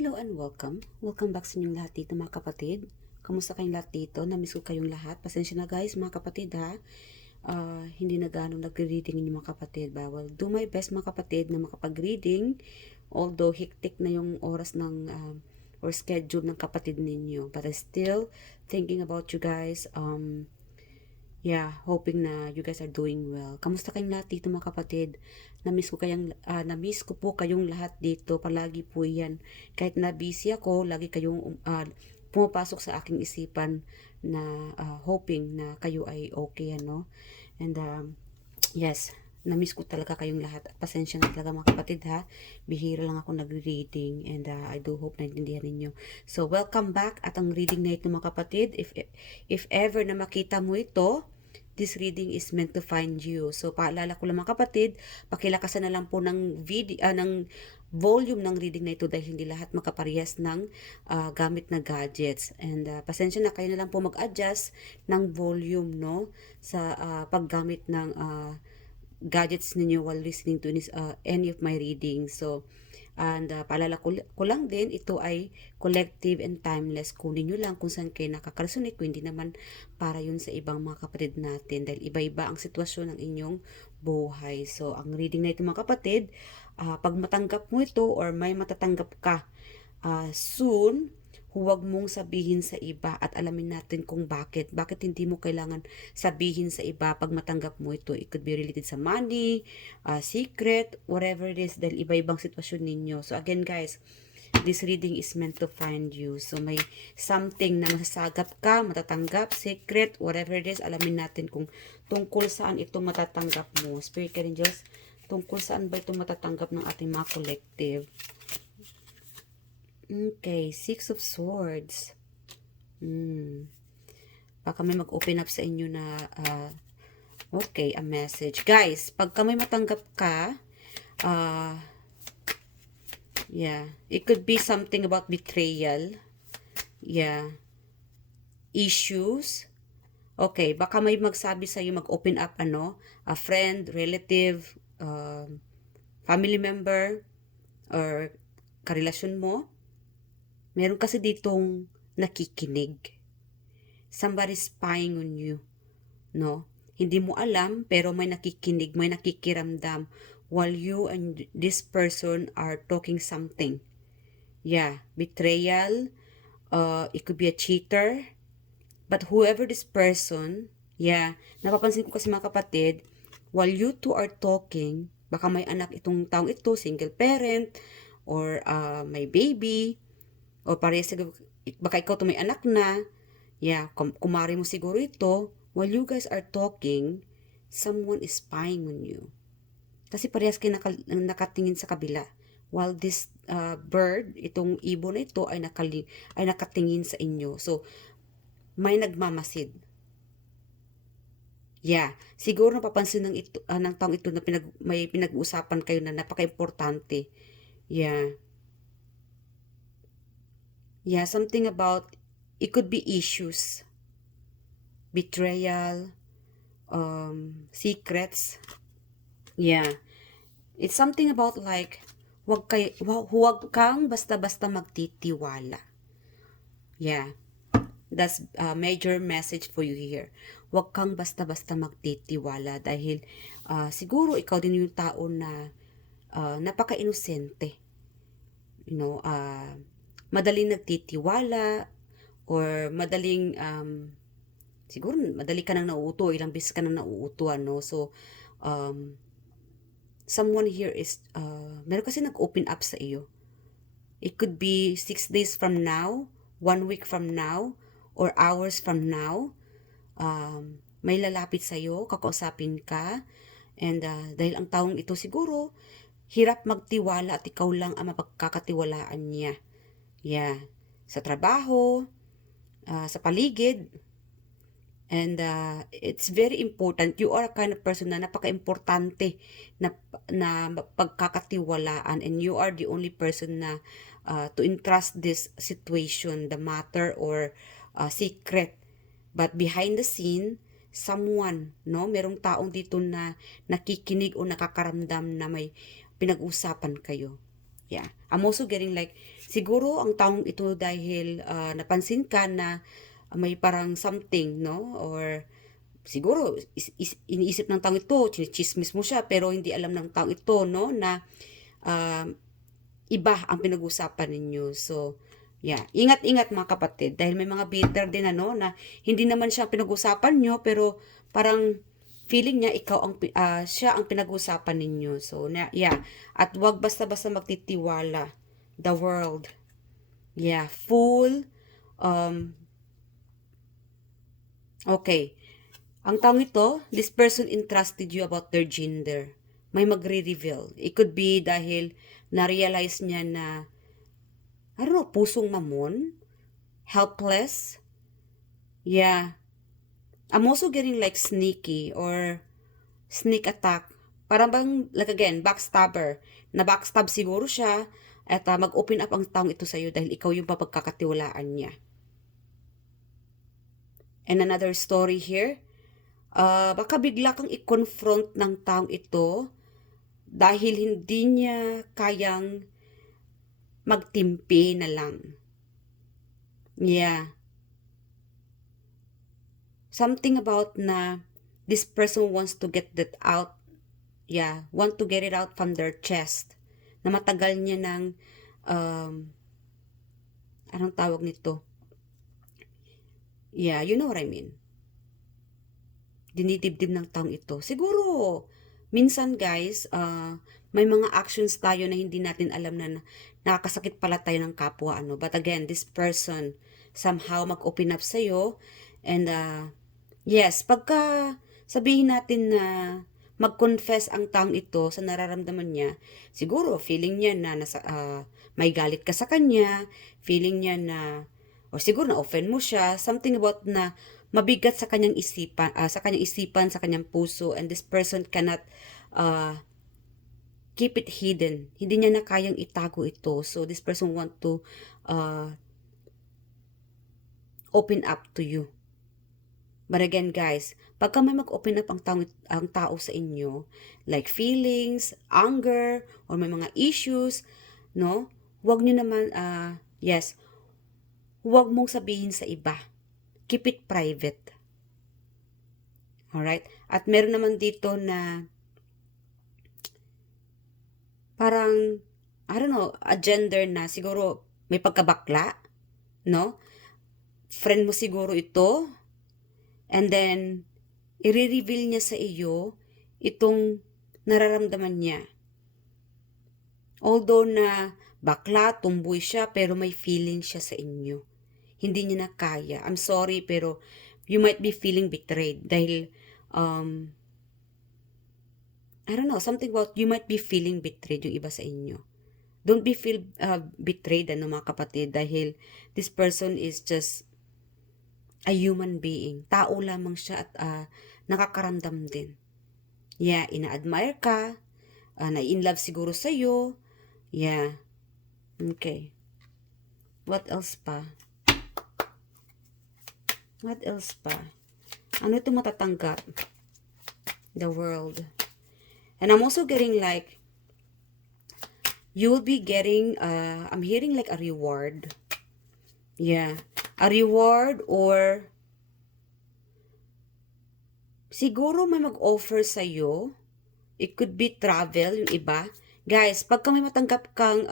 Hello and welcome. Welcome back sa inyong lahat dito mga kapatid. Kamusta kayong lahat dito? Namiss ko kayong lahat. Pasensya na guys mga kapatid ha. Hindi na gano'ng nag-reading yung mga kapatid. But I will do my best mga kapatid na makapag-reading. Although hectic na yung oras ng or schedule ng kapatid ninyo. But I still thinking about you guys. Hoping na you guys are doing well. Kamusta kayong lahat dito mga kapatid? Namiss ko po kayong lahat dito. Palagi po 'yan. Kahit na busy ako, lagi kayong pumapasok sa aking isipan na hoping na kayo ay okay ano. And yes, namiss ko talaga kayong lahat. Pasensya na talaga mga kapatid ha. Bihira lang ako nagre-reading and I do hope na intindihan ninyo. So welcome back at ang reading na ito mga kapatid. If ever na makita mo ito, this reading is meant to find you. So paalala ko lang mga kapatid, pakilakasan na lang po ng ng volume ng reading na ito dahil hindi lahat makaparehas ng gamit na gadgets. And pasensya na, kayo na lang po mag-adjust ng volume no sa paggamit ng gadgets ninyo while listening to any of my readings. So and paalala ko lang din, ito ay collective and timeless. Kunin nyo lang kung saan kayo nakakaresonate, kung hindi naman para yun sa ibang mga kapatid natin dahil iba-iba ang sitwasyon ng inyong buhay. So ang reading na ito mga kapatid, pag matanggap mo ito or may matatanggap ka soon, huwag mong sabihin sa iba at alamin natin kung bakit hindi mo kailangan sabihin sa iba pag matanggap mo ito. It could be related sa money, secret, whatever it is, dahil iba-ibang sitwasyon ninyo. So again guys, this reading is meant to find you. So may something na masasagap ka, matatanggap, secret, whatever it is, alamin natin kung tungkol saan itong matatanggap mo. Spirit Angels, tungkol saan ba itong matatanggap ng ating mga collective. Okay, Six of Swords. Baka may mag-open up sa inyo na okay, a message. Guys, pagka may matanggap ka, it could be something about betrayal. Issues. Okay, baka may magsabi sa iyo, mag-open up a friend, relative, family member, or karelasyon mo. Meron kasi ditong nakikinig. Somebody spying on you. No? Hindi mo alam, pero may nakikinig, may nakikiramdam while you and this person are talking something. Betrayal. It could be a cheater. But whoever this person, napapansin ko kasi mga kapatid, while you two are talking, baka may anak itong taong ito, single parent, or may baby, o parehas, baka ikaw to may anak na, kumari mo siguro ito, while you guys are talking, someone is spying on you. Kasi parehas kayo nakatingin sa kabila. While this bird, itong ibon na ito, ay nakatingin sa inyo. So, may nagmamasid. Siguro napapansin ng taong ito na may pinag-uusapan kayo na napaka-importante. Something about, it could be issues, betrayal, secrets. It's something about like, huwag kang basta-basta magtitiwala. That's a major message for you here. Huwag kang basta-basta magtitiwala dahil siguro ikaw din yung tao na napaka-inosente. Madaling nagtitiwala or madaling siguro madali ka nang nauuto, ilang beses ka nang nauuto So someone here is meron kasi nag-open up sa iyo. It could be 6 days from now, 1 week from now, or hours from now. May lalapit sa iyo, kakausapin ka, and dahil ang taong ito siguro hirap magtiwala at ikaw lang ang mapagkakatiwalaan niya. Sa trabaho, sa paligid. And it's very important. You are a kind of person na napaka-importante na pagkakatiwalaan, and you are the only person na to entrust this situation, the matter or secret. But behind the scene, someone, merong taong dito na nakikinig o nakakaramdam na may pinag-usapan kayo. Yeah. I'm also getting like, siguro ang taong ito dahil napansin ka na may parang something, no? Or siguro iniisip ng taong ito, chinichismis mo siya, pero hindi alam ng taong ito, no? Na uh, iba ang pinag-usapan ninyo. So, yeah. Ingat-ingat mga kapatid. Dahil may mga bitter din, ano, na hindi naman siya pinag-usapan nyo, pero parang feeling niya ikaw ang siya ang pinag-usapan ninyo. So, yeah. At wag basta-basta magtitiwala. The world. Yeah, full. Okay. Ang taong ito, this person entrusted you about their gender. May magre-reveal. It could be dahil na-realize niya na, I don't know, pusong mamon, helpless. Yeah. I'm also getting like sneaky or sneak attack. Parang bang, like again, backstabber. Na backstab siguro siya at mag-open up ang taong ito sa'yo dahil ikaw yung papagkakatiwalaan niya. And another story here, baka bigla kang i-confront ng taong ito dahil hindi niya kayang magtimpi na lang. Yeah. Something about na this person wants to get that out. Yeah, want to get it out from their chest. Na matagal niya ng, anong tawag nito? Yeah, you know what I mean. Dinidibdib ng taong ito. Siguro, minsan guys, may mga actions tayo na hindi natin alam na nakakasakit pala tayo ng kapwa. Ano? But again, this person somehow mag-open up sa'yo. And yes, pagka sabihin natin na mag-confess ang taong ito sa nararamdaman niya, siguro feeling niya na may galit ka sa kanya, feeling niya na, o siguro na-offend mo siya, something about na mabigat sa kanyang isipan, sa kanyang puso, and this person cannot keep it hidden. Hindi niya na kayang itago ito. So this person want to open up to you. But again guys, pagka may mag-open up ang tao sa inyo, like feelings, anger, or may mga issues, no? Huwag nyo naman, yes, huwag mong sabihin sa iba. Keep it private. Alright? At meron naman dito na parang, I don't know, a gender na siguro may pagkabakla, no? Friend mo siguro ito, and then, i-reveal niya sa iyo itong nararamdaman niya. Although na bakla, tumboy siya, pero may feeling siya sa inyo. Hindi niya na kaya. I'm sorry, pero you might be feeling betrayed. Dahil, I don't know, something about you might be feeling betrayed yung iba sa inyo. Don't be feel betrayed, mga kapatid, dahil this person is just a human being. Tao lamang siya at nakakaramdam din. Yeah, ina-admire ka, na-in-love siguro sa'yo. Yeah. Okay. What else pa? What else pa? Ano ito matatanggap? The world. And I'm also getting like, you will be getting, I'm hearing like a reward. Yeah. A reward or siguro may mag-offer sa'yo. It could be travel, yung iba. Guys, pagka may matanggap kang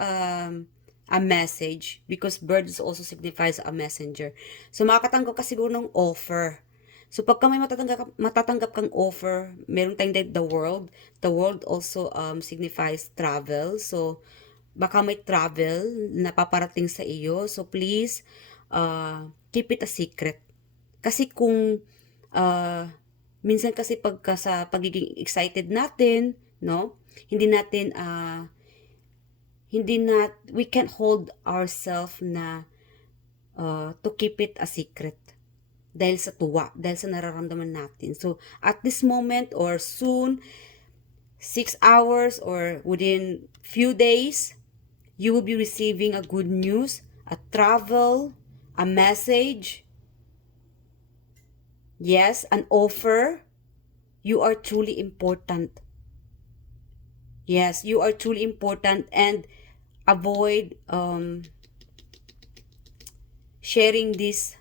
a message, because birds also signifies a messenger. So, makakatanggap ka siguro ng offer. So, pagka may matatanggap kang offer, meron tayong the world also signifies travel. So, baka may travel na paparating sa iyo. So, please, keep it a secret. Kasi kung, minsan kasi pagka sa pagiging excited natin, no? We can't hold ourselves na to keep it a secret dahil sa tuwa, dahil sa nararamdaman natin. So, at this moment or soon, 6 hours or within few days, you will be receiving a good news, a travel, a message, yes, an offer. You are truly important. Yes, you are truly important, and avoid sharing this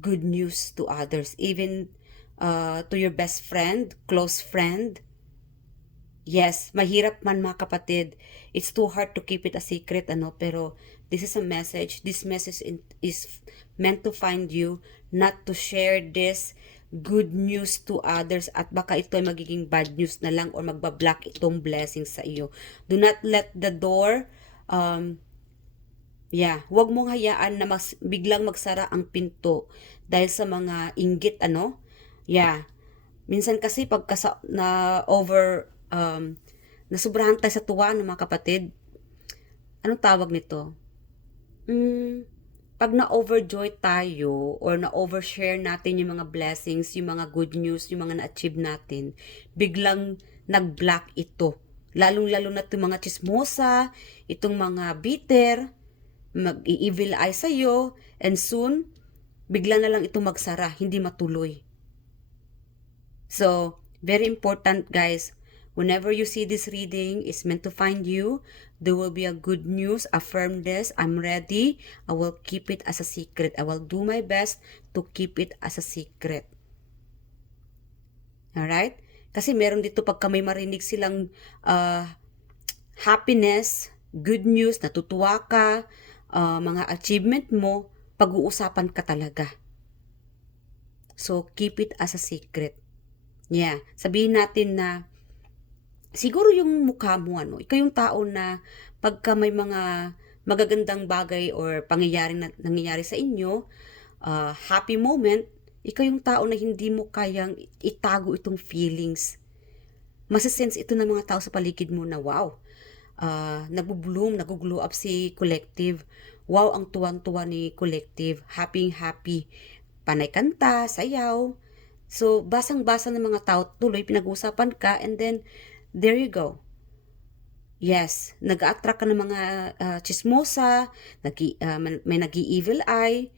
good news to others, even to your best friend, close friend. Yes, mahirap man mga kapatid. It's too hard to keep it a secret, ano, pero this is a message. This message is meant to find you, not to share this good news to others at baka ito ay magiging bad news na lang or magbablock itong blessings sa iyo. Do not let the door huwag mong hayaan na biglang magsara ang pinto dahil sa mga inggit, ano? Minsan kasi pagka na over nasubrahan tayo sa tuwa ng mga kapatid, anong tawag nito? Pag na-overjoy tayo or na-overshare natin yung mga blessings, yung mga good news, yung mga na-achieve natin, biglang nag-block ito. Lalong-lalo na itong mga chismosa, itong mga bitter, mag-i-evil eye sa'yo, and soon, bigla na lang ito magsara, hindi matuloy. So, very important guys, whenever you see this reading, it's meant to find you. There will be a good news. Affirm this. I'm ready. I will keep it as a secret. I will do my best to keep it as a secret. Alright? Kasi meron dito pagka may marinig silang happiness, good news, natutuwa ka, mga achievement mo, pag-uusapan ka talaga. So, keep it as a secret. Sabihin natin na siguro yung mukha mo, ano, ikaw yung tao na pagka may mga magagandang bagay or pangyayaring nangyayari sa inyo, happy moment, ikaw yung tao na hindi mo kayang itago itong feelings. Masisense ito ng mga tao sa paligid mo na wow, nag-bloom, nag-glow up si Collective. Wow, ang tuwang-tuwa ni Collective. Happy, panay kanta, sayaw. So, basang-basa ng mga tao, tuloy pinag-usapan ka, and then, there you go. Yes, nag-attract ka ng mga chismosa, may nag-evil eye,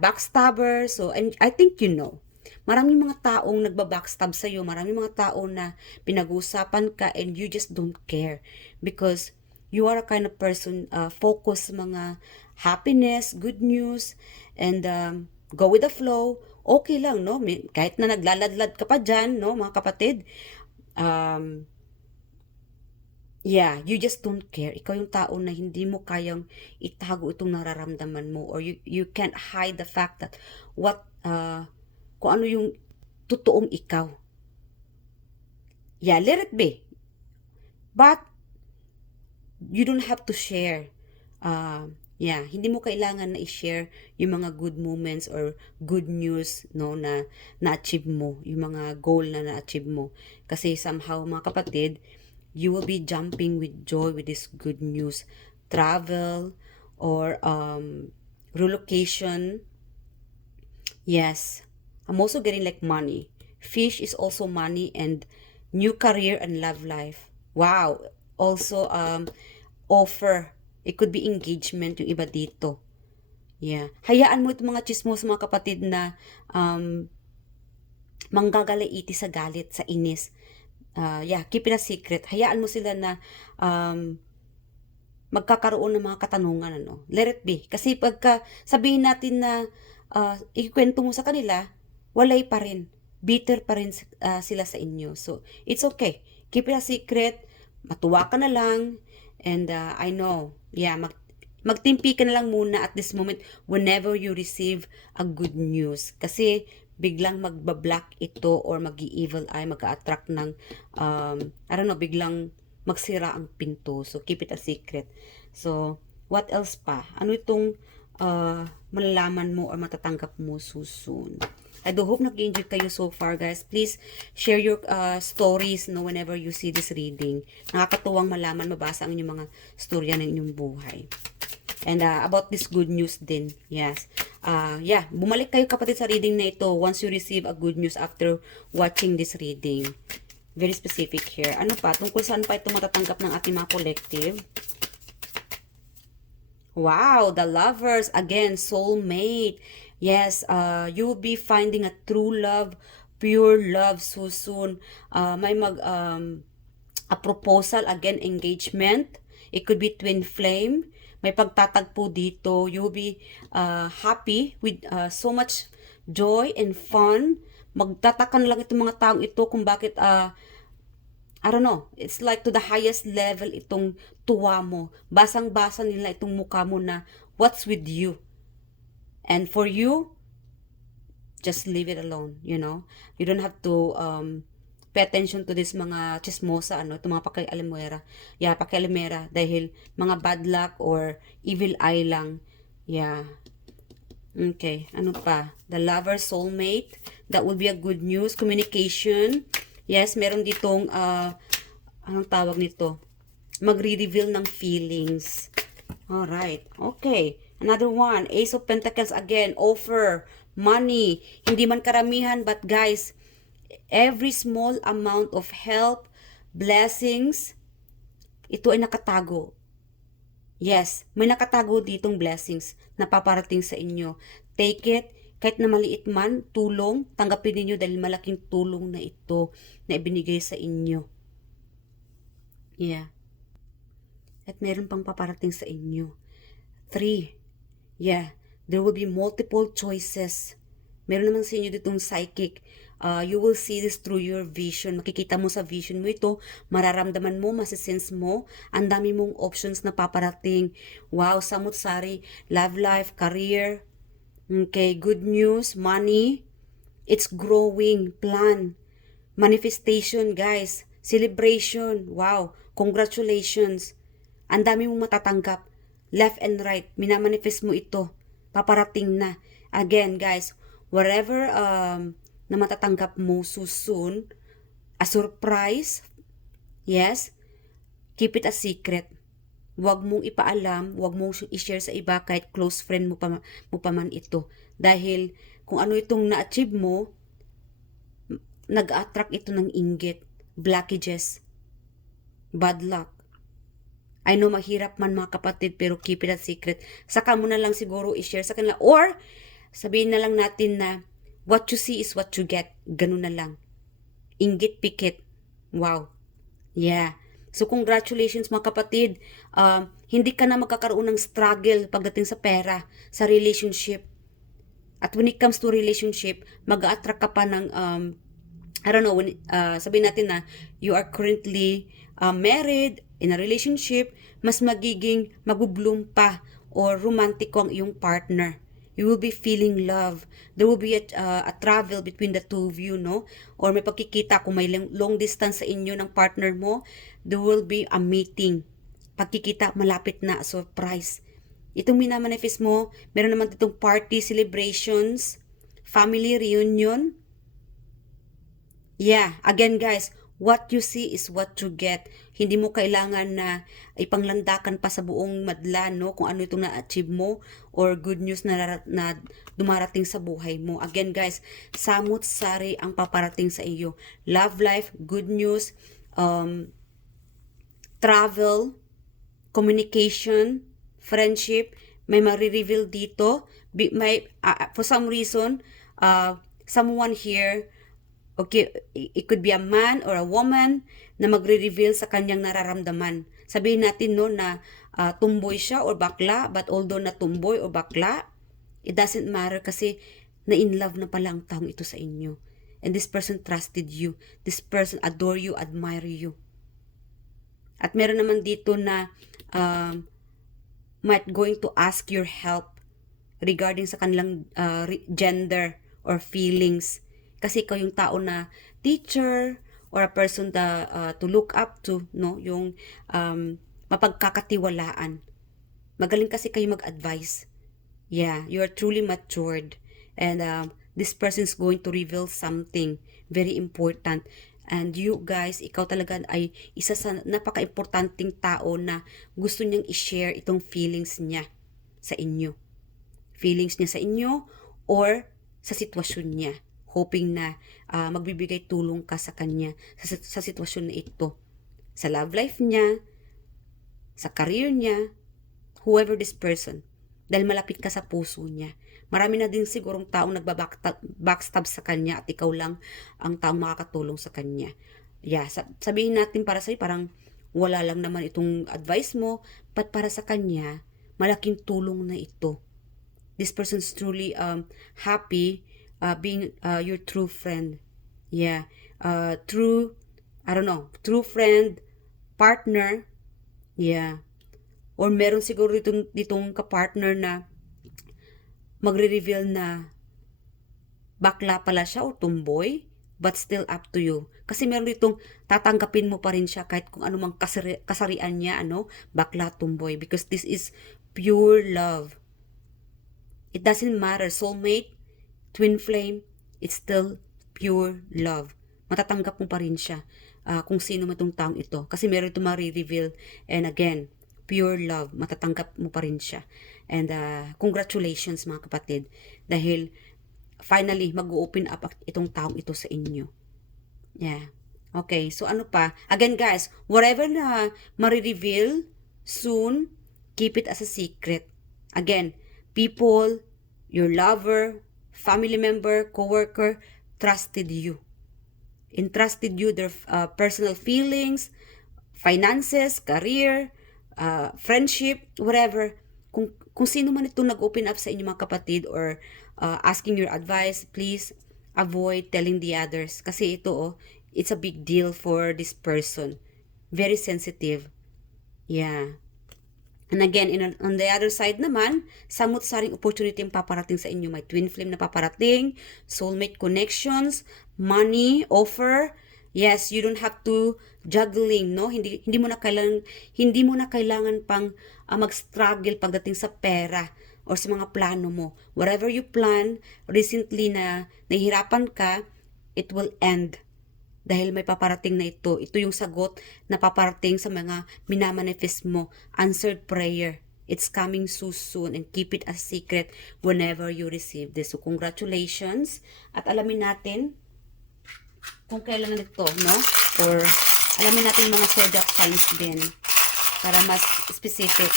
backstabber. So, and I think you know, maraming mga taong nagba-backstab sa'yo, maraming mga tao na pinag-usapan ka and you just don't care because you are a kind of person focus sa mga happiness, good news, and go with the flow. Okay lang, no? Kahit na naglaladlad ka pa dyan, no, mga kapatid, you just don't care. Ikaw yung tao na hindi mo kayang itago itong nararamdaman mo, or you can't hide the fact that kung ano yung totoong ikaw. Let it be. But you don't have to share. Hindi mo kailangan na i-share yung mga good moments or good news, no, na na-achieve mo, yung mga goal na na-achieve mo. Kasi somehow, mga kapatid, you will be jumping with joy with this good news. Travel or relocation. Yes. I'm also getting like money. Fish is also money and new career and love life. Wow. Also offer. It could be engagement yung iba dito. Hayaan mo itong mga chismos mga kapatid na manggagalaiti sa galit, sa inis. Keep it a secret. Hayaan mo sila na magkakaroon ng mga katanungan, ano. Let it be. Kasi pagka sabihin natin na ikwento mo sa kanila, walay pa rin. Bitter pa rin sila sa inyo. So, it's okay. Keep it a secret. Matuwa ka na lang. And I know, magtimpi ka na lang muna at this moment whenever you receive a good news. Kasi biglang magbablock ito or mag-evil eye, mag-attract ng, biglang magsira ang pinto. So, keep it a secret. So, what else pa? Ano itong malalaman mo or matatanggap mo soon? I do hope nag-enjoy kayo so far, guys. Please share your stories, no, whenever you see this reading. Nakakatuwang malaman, mabasa ang inyong mga storya ng inyong buhay. And about this good news din. Yes. Bumalik kayo kapatid sa reading na ito once you receive a good news after watching this reading. Very specific here. Ano pa? Tungkol saan pa ito matatanggap ng ating mga collective? Wow, the lovers. Again, soulmate. Yes, you will be finding a true love, pure love so soon. May a proposal, again, engagement. It could be twin flame. May pagtatagpo dito. You'll be happy with so much joy and fun. Magtatakan lang itong mga taong ito kung bakit I don't know, it's like to the highest level itong tuwa mo. Basang-basa nila itong mukha mo na what's with you. And for you, just leave it alone, you know. You don't have to pay attention to this mga chismosa, itong mga pakialamera. Yeah, pakialamera dahil mga bad luck or evil eye lang. Yeah. Okay, ano pa? The lover, soulmate. That will be a good news. Communication. Yes, meron ditong, anong tawag nito? Magre-reveal ng feelings. Alright, okay. Another one, Ace of Pentacles again, offer, money. Hindi man karamihan, but guys, every small amount of help, blessings, ito ay nakatago. Yes, may nakatago ditong blessings na paparating sa inyo. Take it. Kahit na maliit man, tulong, tanggapin niyo dahil malaking tulong na ito na ibinigay sa inyo. Yeah. At meron pang paparating sa inyo. 3. Yeah. There will be multiple choices. Meron naman sa inyo ditong psychic. You will see this through your vision. Makikita mo sa vision mo ito, mararamdaman mo, masisense mo, ang dami mong options na paparating. Wow, samut-sari, love life, career. Okay, good news, money. It's growing, plan. Manifestation, guys. Celebration. Wow, congratulations. Ang dami mong matatanggap. Left and right, minamanifest mo ito. Paparating na. Again, guys, whatever na matatanggap mo so soon, a surprise, yes, keep it a secret. Huwag mong ipaalam, huwag mong i-share sa iba kahit close friend mo pa man ito. Dahil kung ano itong na-achieve mo, nag-attract ito ng inggit, blockages, bad luck. I know mahirap man mga kapatid, pero keep it a secret. Saka mo na lang siguro i-share sa kanila. Or, sabihin na lang natin na, what you see is what you get. Ganun na lang. Inggit, pikit. Wow. Yeah. So, congratulations mga kapatid. Hindi ka na magkakaroon ng struggle pagdating sa pera, sa relationship. At when it comes to relationship, mag-a-attract ka pa ng, I don't know, sabihin natin na you are currently married, in a relationship, mas magiging magubloom pa or romantiko ang iyong partner. You will be feeling love. There will be a travel between the two of you, no? Or may pagkikita kung may long distance sa inyo ng partner mo, there will be a meeting. Pagkikita, malapit na, surprise. Itong minamanifest mo, meron naman itong party, celebrations, family reunion. Yeah, again guys, what you see is what you get. Hindi mo kailangan na ipanglandakan pa sa buong madla, no? Kung ano itong na-achieve mo or good news na dumarating sa buhay mo. Again guys, samut-sari ang paparating sa iyo. Love life, good news, travel, communication, friendship, may marireveal dito. May, for some reason, someone here, okay, it could be a man or a woman na magre-reveal sa kanyang nararamdaman. Sabihin natin no na tumboy siya or bakla, but although na tumboy or bakla, it doesn't matter kasi na-in love na pala ang taong ito sa inyo. And this person trusted you. This person adore you, admire you. At meron naman dito na might going to ask your help regarding sa kanilang gender or feelings. Kasi ikaw yung tao na teacher or a person to look up to, no? Yung mapagkakatiwalaan. Magaling kasi kayo mag-advise. Yeah, you are truly matured. And this person is going to reveal something very important. And you guys, ikaw talaga ay isa sa napaka-importanting tao na gusto niyang i-share itong feelings niya sa inyo. Feelings niya sa inyo or sa sitwasyon niya. Hoping na magbibigay tulong ka sa kanya sa sitwasyon na ito. Sa love life niya, sa career niya, whoever this person. Dahil malapit ka sa puso niya. Marami na din sigurong taong nagbabackstab sa kanya at ikaw lang ang taong makakatulong sa kanya. Yeah, sabihin natin para sa'yo, parang wala lang naman itong advice mo, but para sa kanya, malaking tulong na ito. This person's truly happy being your true friend. Yeah. True, I don't know, true friend, partner. Yeah. Or meron siguro ditong kapartner na magre-reveal na bakla pala siya o tomboy, but still up to you. Kasi meron ditong tatanggapin mo pa rin siya kahit kung anumang kasarian niya, bakla, tomboy. Because this is pure love. It doesn't matter, soulmate, twin flame, it's still pure love. Matatanggap mo pa rin siya kung sino mo itong taong ito. Kasi meron itong ma-reveal. And again, pure love, matatanggap mo pa rin siya. And congratulations mga kapatid. Dahil finally, mag-open up itong taong ito sa inyo. Yeah. Okay, so ano pa? Again guys, whatever na ma-reveal soon, keep it as a secret. Again, people, your lover, family member, coworker, trusted you. Entrusted you their personal feelings, finances, career, friendship, whatever. Kung sino man ito nag-open up sa inyo mga kapatid or asking your advice, please avoid telling the others. Kasi ito, it's a big deal for this person. Very sensitive. Yeah. And again, on the other side naman, samut-saring opportunity ang paparating sa inyo. May twin flame na paparating, soulmate connections, money, offer. Yes, you don't have to juggling, no? Hindi mo na kailangan pang mag-struggle pagdating sa pera or sa mga plano mo. Whatever you plan recently na nahihirapan ka, it will end. Dahil may paparating na ito. Ito yung sagot na paparating sa mga minamanifest mo. Answered prayer. It's coming so soon and keep it a secret whenever you receive this. So, congratulations. At alamin natin kung kailan ito, no? Or alamin natin yung mga zodiac signs din para mas specific.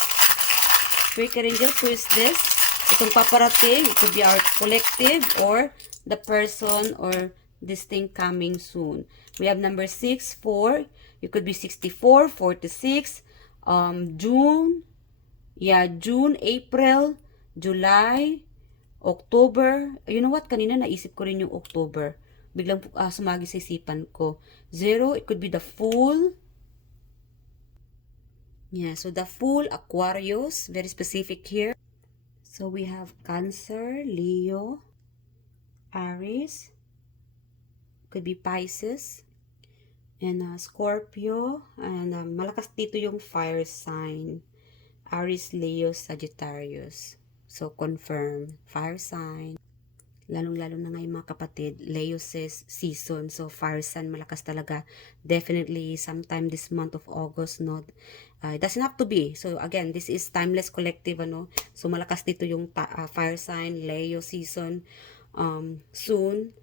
Spirit Angel, who is this? Itong paparating, it could be our collective or the person or this thing coming soon. We have number 6, 4. You could be 64, 46, June, April, July, October. You know what? Kanina naisip ko rin yung October. Biglang sumagi sa isipan ko. 0, it could be the Fool. Yeah, so the Fool, Aquarius, very specific here. So we have Cancer, Leo, Aries, could be Pisces, and Scorpio, and malakas dito yung fire sign, Aries, Leo, Sagittarius. So confirm, fire sign. Lalong-lalo na ngayon mga kapatid, Leo season, so fire sign malakas talaga. Definitely sometime this month of August, no? It doesn't have to be. So again, this is timeless collective, so malakas dito yung fire sign, Leo season. Soon,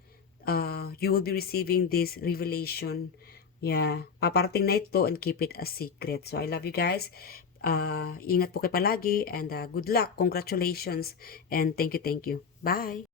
you will be receiving this revelation. Yeah, paparating na ito and keep it a secret. So I love you guys. Ingat po kayo palagi and good luck. Congratulations and thank you. Bye.